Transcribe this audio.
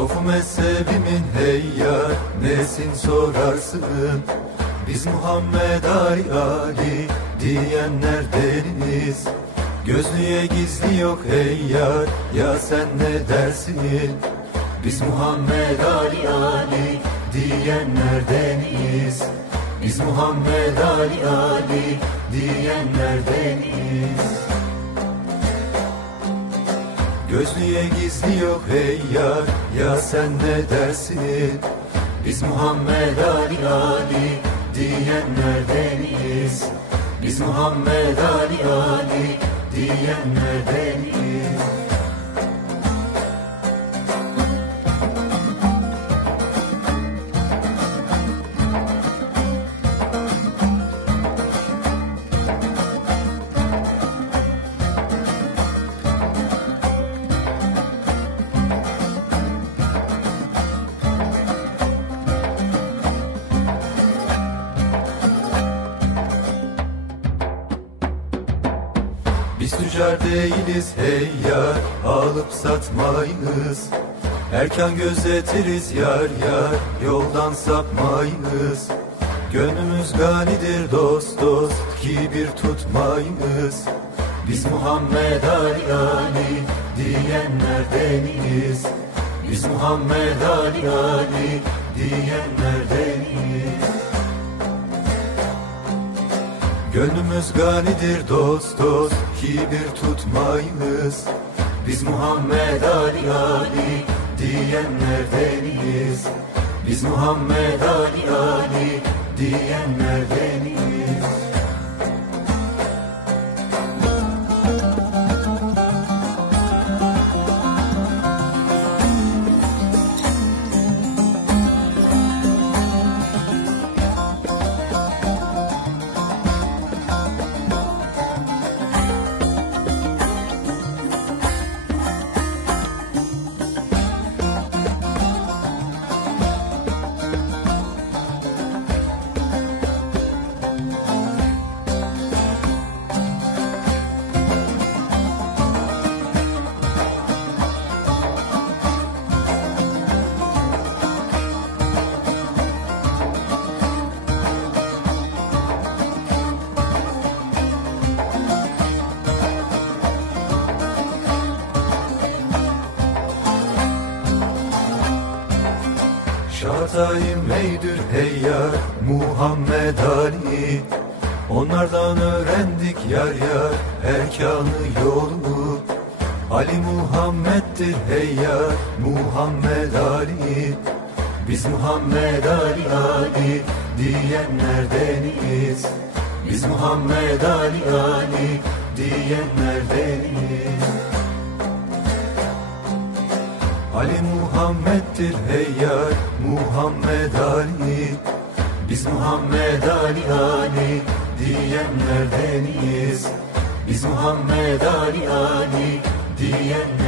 Sofu mezhebimin hey yar nesin sorarsın? Biz Muhammed Ali Ali diyenlerdeniz Gözlüğe gizli yok hey yar ya sen ne dersin? Biz Muhammed Ali Ali diyenlerdeniz Biz Muhammed Ali Ali diyenlerdeniz Gözlüğe gizli yok hey yar Ya sen ne dersin? Biz Muhammed Ali Ali Diyenlerdeniz Biz Muhammed Ali Ali Diyenlerdeniz Biz tüccar değiliz hey yar Alıp satmayız Erkan gözetiriz yar yar Yoldan sapmayız Gönlümüz ganidir dost dost Kibir tutmayız Biz Muhammed Ali Ali Diyenlerdeniz Biz Muhammed Ali Ali Diyenlerdeniz Gönlümüz ganidir dost dost Kibir tutmayız. Biz Muhammed Ali Ali Diyenlerdeniz Biz Muhammed Ali Şahatayım meydür hey yar Muhammed Ali. Onlardan öğrendik yar yar Erkanı yolunu Ali Muhammed'dir hey yar Muhammed Ali. Biz Muhammed Ali Ali diyenlerdeniz. Biz Muhammed Ali Ali diyenlerdeniz Muhammed'dir hey yar Muhammed Ali. Biz Muhammed Ali Ali diyenlerdeniz Biz Muhammed Ali Ali diyenler